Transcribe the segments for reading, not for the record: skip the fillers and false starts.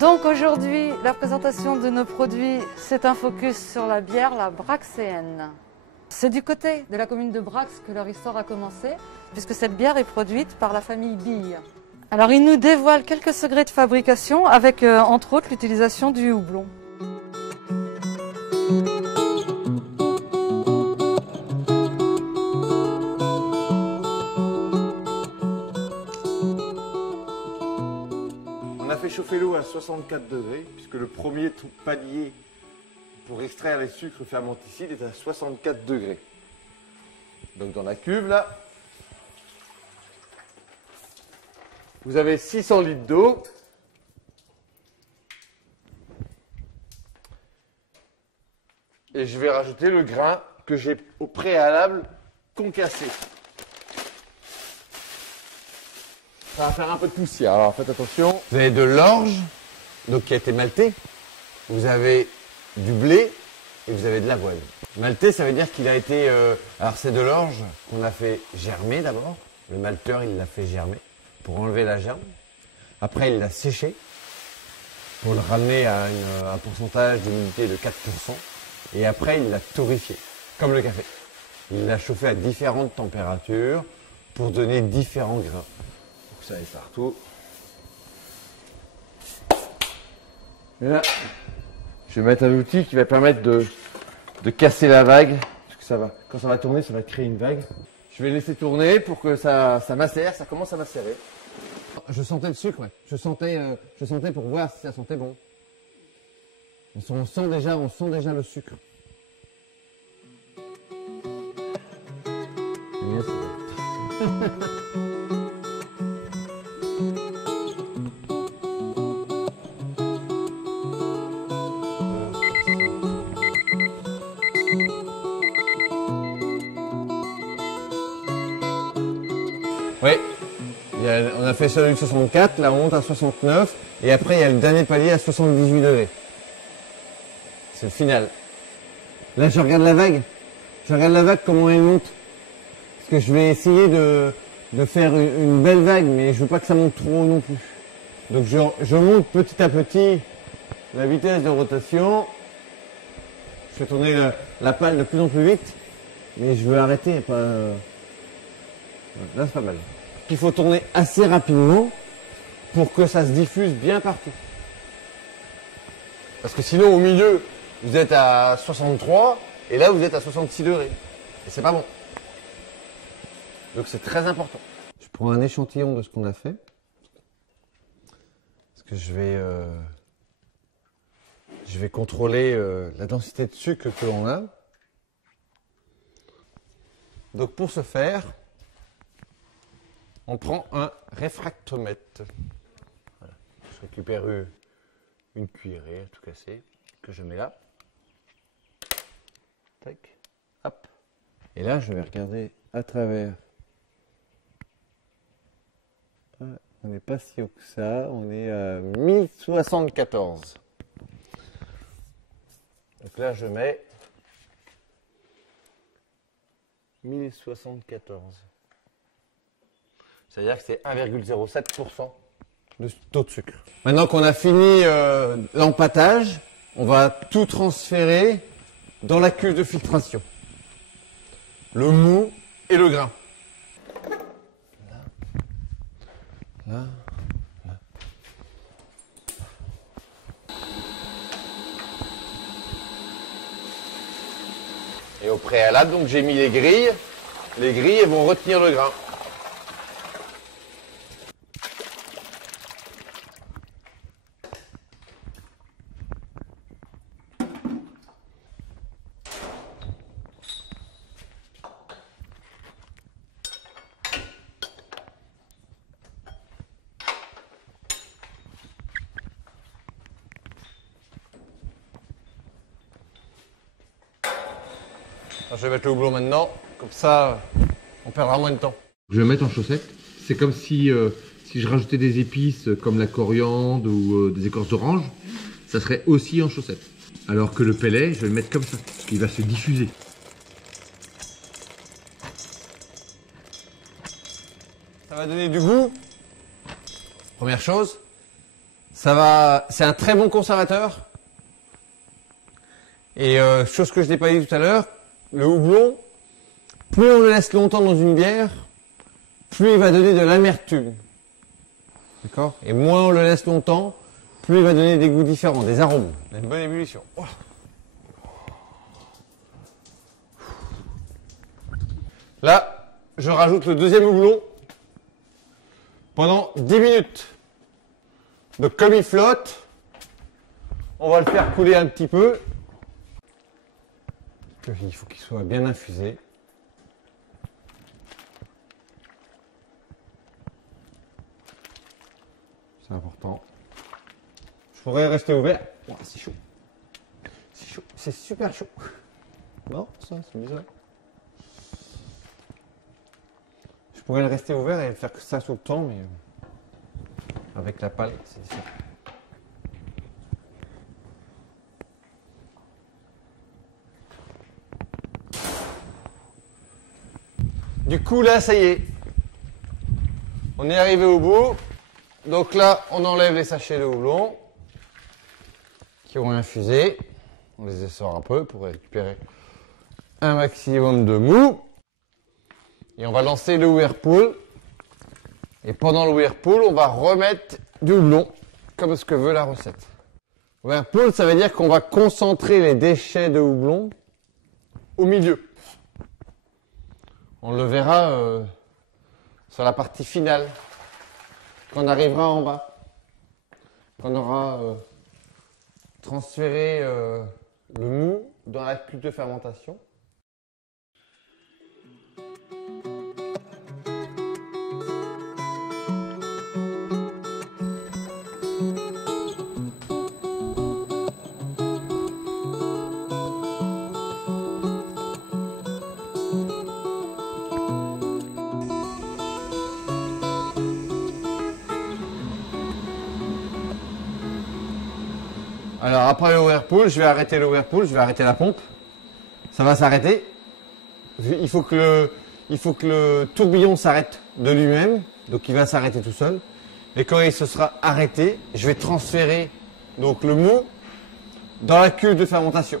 Donc aujourd'hui, la présentation de nos produits, c'est un focus sur la bière, la Braxéenne. C'est du côté de la commune de Brax que leur histoire a commencé, puisque cette bière est produite par la famille Bille. Alors ils nous dévoilent quelques secrets de fabrication avec entre autres l'utilisation du houblon. On a fait chauffer l'eau à 64 degrés, puisque le premier palier pour extraire les sucres fermenticides est à 64 degrés. Donc dans la cuve, là, vous avez 600 litres d'eau. Et je vais rajouter le grain que j'ai au préalable concassé. Ça va faire un peu de poussière, alors faites attention. Vous avez de l'orge, donc qui a été malté. Vous avez du blé et vous avez de l'avoine. Malté, ça veut dire qu'il a été... alors c'est de l'orge qu'on a fait germer d'abord. Le malteur, il l'a fait germer pour enlever la germe. Après, il l'a séché pour le ramener à un pourcentage d'humidité de 4%. Et après, il l'a torréfié, comme le café. Il l'a chauffé à différentes températures pour donner différents grains. Ça est partout. Et là, je vais mettre un outil qui va permettre de casser la vague. Parce que ça va, quand ça va tourner, ça va créer une vague. Je vais laisser tourner pour que ça macère, ça commence à macérer. Je sentais le sucre, ouais. Je sentais pour voir si ça sentait bon. On sent déjà le sucre. Yes. Oui, on a fait celui de 64, là on monte à 69, et après il y a le dernier palier à 78 degrés. C'est le final. Là je regarde la vague, comment elle monte. Parce que je vais essayer de faire une belle vague, mais je veux pas que ça monte trop non plus. Donc je monte petit à petit la vitesse de rotation. Je fais tourner la pale de plus en plus vite, mais je veux arrêter, pas... Là c'est pas mal. Il faut tourner assez rapidement pour que ça se diffuse bien partout. Parce que sinon au milieu, vous êtes à 63 et là vous êtes à 66 degrés. Et c'est pas bon. Donc c'est très important. Je prends un échantillon de ce qu'on a fait. Parce que je vais contrôler la densité de sucre que l'on a. Donc pour ce faire, on prend un réfractomètre. Voilà. Je récupère une cuillerée tout cassée que je mets là. Tac. Hop. Et là, je vais regarder à travers. On n'est pas si haut que ça. On est à 1074. Donc là, je mets 1074. C'est-à-dire que c'est 1,07% de taux de sucre. Maintenant qu'on a fini l'empâtage, on va tout transférer dans la cuve de filtration. Le mou et le grain. Là. Et au préalable, donc j'ai mis les grilles. Les grilles, elles vont retenir le grain. Alors, je vais mettre le houblon maintenant, comme ça on perdra moins de temps. Je vais mettre en chaussette. C'est comme si je rajoutais des épices comme la coriandre ou des écorces d'orange, ça serait aussi en chaussette. Alors que le pellet, je vais le mettre comme ça, il va se diffuser. Ça va donner du goût. Première chose, C'est un très bon conservateur. Et chose que je n'ai pas dit tout à l'heure, le houblon, plus on le laisse longtemps dans une bière, plus il va donner de l'amertume. D'accord? Et moins on le laisse longtemps, plus il va donner des goûts différents, des arômes. Une bonne ébullition. Oh. Là, je rajoute le deuxième houblon pendant 10 minutes. Donc comme il flotte, on va le faire couler un petit peu. Il faut qu'il soit bien infusé. C'est important. Je pourrais rester ouvert. Oh, c'est chaud. C'est chaud. C'est super chaud. Non, ça, c'est bizarre. Je pourrais le rester ouvert et faire que ça tout le temps, mais avec la pale, c'est différent. Du coup, là, ça y est. On est arrivé au bout. Donc là, on enlève les sachets de houblon qui ont infusé. On les essore un peu pour récupérer un maximum de mou. Et on va lancer le whirlpool. Et pendant le whirlpool, on va remettre du houblon, comme ce que veut la recette. Whirlpool, ça veut dire qu'on va concentrer les déchets de houblon au milieu. On le verra sur la partie finale, quand on arrivera en bas, quand on aura transféré le mou dans la cuve de fermentation. Alors après le whirlpool, je vais arrêter le whirlpool, je vais arrêter la pompe. Ça va s'arrêter. Il faut que le tourbillon s'arrête de lui-même, donc il va s'arrêter tout seul. Et quand il se sera arrêté, je vais transférer donc le mou dans la cuve de fermentation.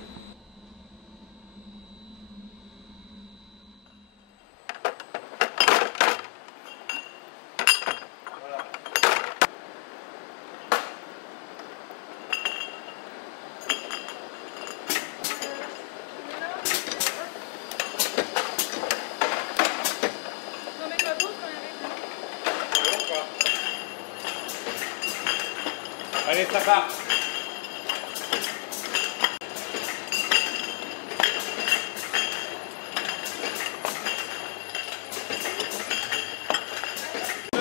Allez, ça part. Je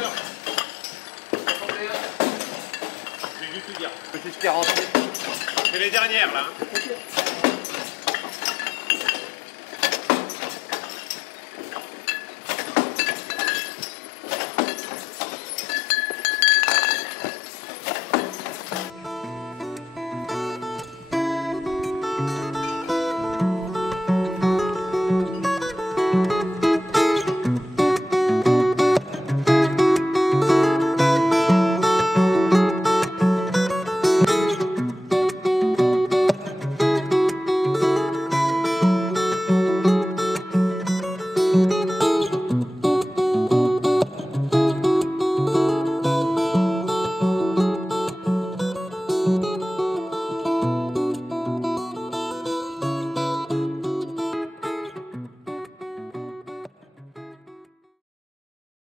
vais juste te dire. C'est ce qui est rentré. C'est les dernières là.